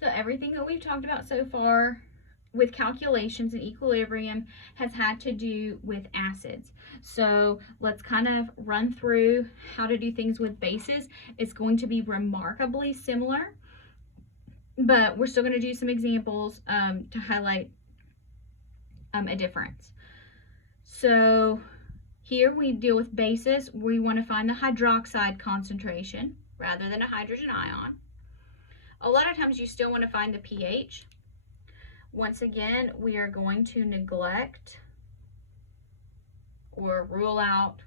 So everything that we've talked about so far with calculations and equilibrium has had to do with acids. So let's kind of run through how to do things with bases. It's going to be remarkably similar, but we're still going to do some examples to highlight a difference. So here we deal with bases. We want to find the hydroxide concentration rather than a hydrogen ion. A lot of times you still want to find the pH. Once again, we are going to neglect or rule out,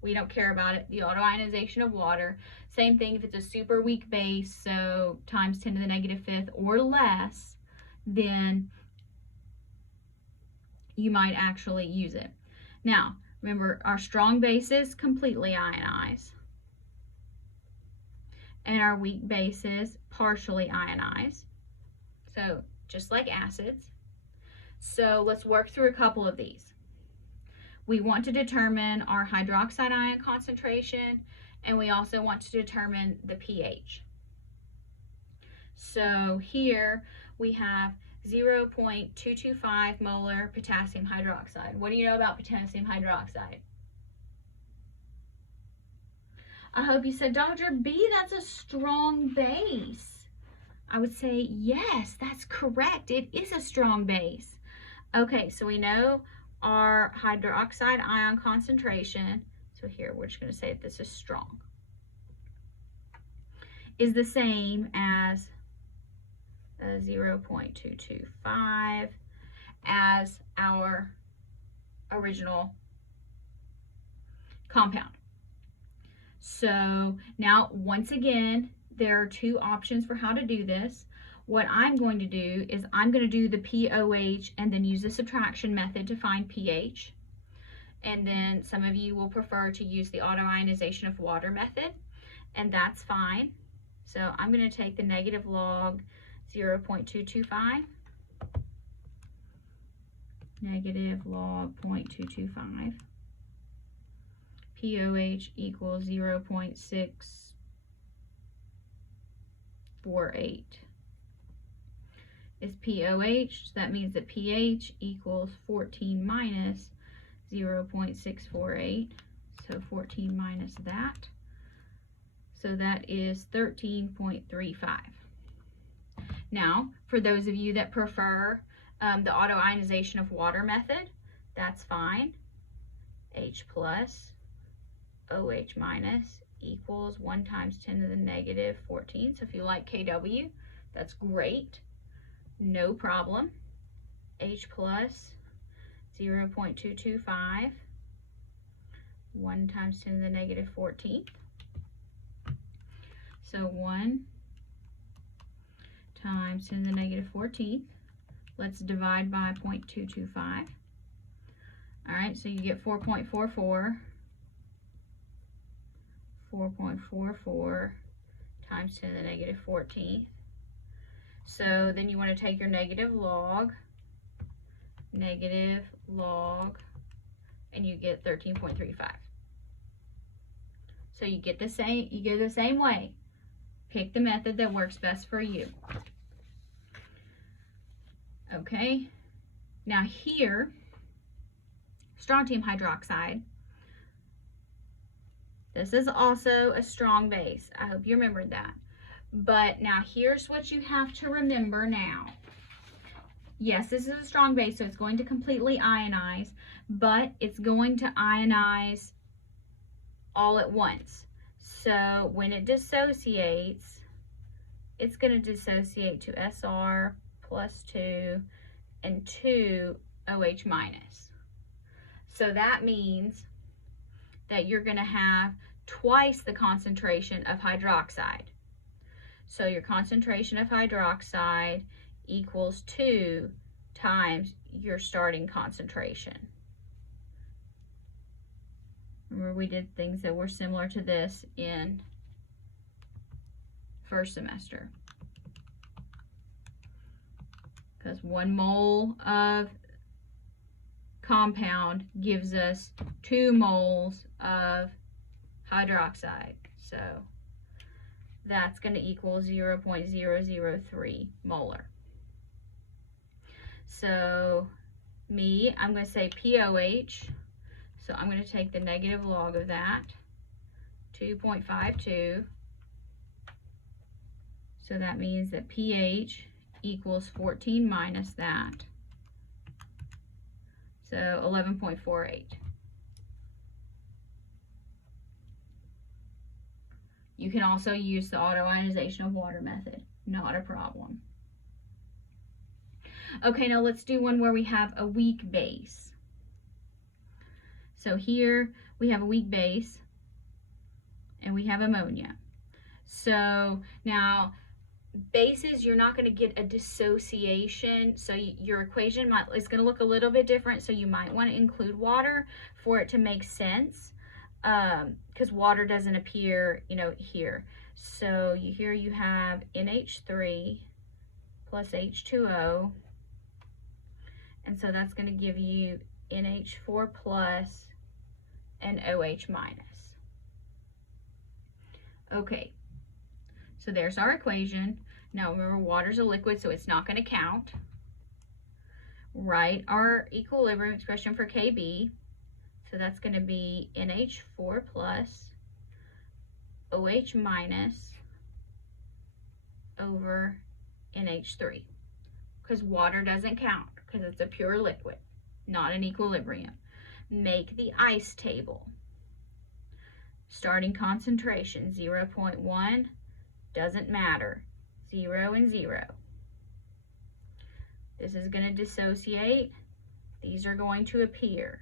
we don't care about it, the autoionization of water. Same thing if it's a super weak base, so times 10 to the negative fifth or less, then you might actually use it. Now, remember, our strong bases completely ionize, and our weak bases partially ionize. So just like acids. So let's work through a couple of these. We want to determine our hydroxide ion concentration, and we also want to determine the pH. So here we have 0.225 molar potassium hydroxide. What do you know about potassium hydroxide? I hope you said, Dr. B, that's a strong base. I would say, yes, that's correct. It is a strong base. Okay, so we know our hydroxide ion concentration, so here we're just going to say that this is strong, is the same as 0.225 as our original compound. So now, once again, there are two options for how to do this. What I'm going to do is I'm going to do the POH and then use the subtraction method to find pH. And then some of you will prefer to use the autoionization of water method, and that's fine. So I'm going to take the negative log 0.225, negative log 0.225. POH equals 0.648. Is POH, so that means that pH equals 14 minus 0.648. So 14 minus that. So that is 13.35. Now, for those of you that prefer the autoionization of water method, that's fine. H plus OH minus equals 1 times 10 to the negative 14. So if you like KW, that's great. No problem. H plus 0.225, 1 times 10 to the negative 14. So 1 times 10 to the negative 14. Let's divide by 0.225. All right, so you get 4.44. 4.44 times 10 to the negative 14th. So then you want to take your negative log, and you get 13.35. So you get the same way. Pick the method that works best for you. Okay. Now here, strontium hydroxide. This is also a strong base. I hope you remembered that. But now here's what you have to remember now. Yes, this is a strong base, so it's going to completely ionize, but it's going to ionize all at once. So when it dissociates, it's going to dissociate to SR plus 2 and 2 OH minus. So that means that you're going to have twice the concentration of hydroxide. So your concentration of hydroxide equals 2 times your starting concentration. Remember, we did things that were similar to this in first semester. Because 1 mole of compound gives us 2 moles of hydroxide. So that's going to equal 0.003 molar. So I'm going to say POH, so I'm going to take the negative log of that, 2.52. So that means that pH equals 14 minus that, so 11.48. You can also use the auto-ionization of water method, not a problem. Okay, now let's do one where we have a weak base. So here we have a weak base and we have ammonia. So now bases, you're not going to get a dissociation, so your equation is going to look a little bit different, so you might want to include water for it to make sense, because water doesn't appear, here. So here you have NH3 plus H2O, and so that's going to give you NH4 plus and OH minus. Okay, so there's our equation. Now remember, water's a liquid, so it's not going to count. Write our equilibrium expression for Kb. So that's going to be NH4 plus OH minus over NH3, because water doesn't count because it's a pure liquid, not an equilibrium. Make the ice table. Starting concentration, 0.1, doesn't matter, 0 and 0. This is going to dissociate. These are going to appear.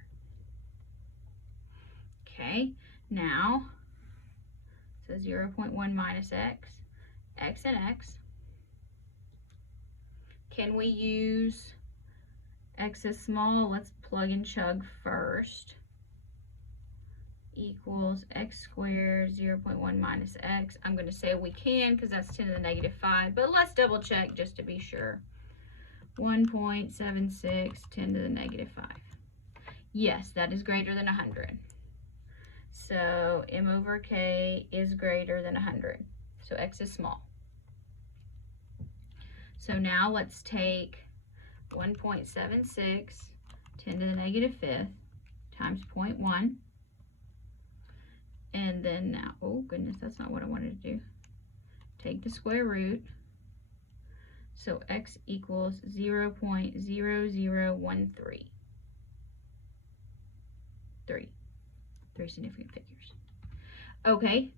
Okay, now, so 0.1 minus x, x and x. Can we use x is small? Let's plug and chug first. Equals x squared, 0.1 minus x. I'm going to say we can because that's 10 to the negative 5, but let's double check just to be sure. 1.76, 10 to the negative 5. Yes, that is greater than 100. So m over k is greater than 100. So x is small. So now let's take 1.76, 10 to the negative 5th times 0.1. And then now, oh goodness, that's not what I wanted to do. Take the square root. So x equals 0.0013. 3 significant figures. Okay.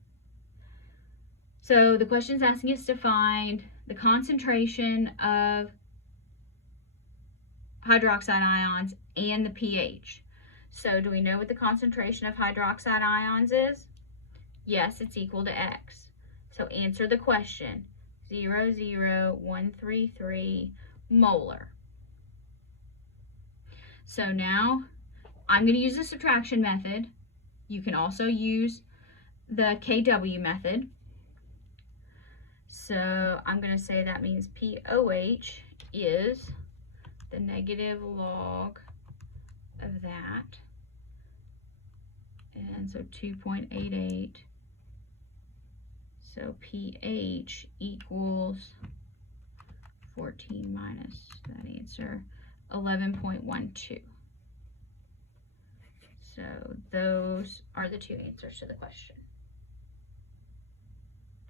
So the question is asking us to find the concentration of hydroxide ions and the pH. So do we know what the concentration of hydroxide ions is? Yes, it's equal to X. So answer the question, 0.00133 molar. So now I'm going to use the subtraction method. You can also use the KW method. So I'm going to say that means POH is the negative log of that. And so 2.88. So pH equals 14 minus that answer, 11.12. So those are the two answers to the question.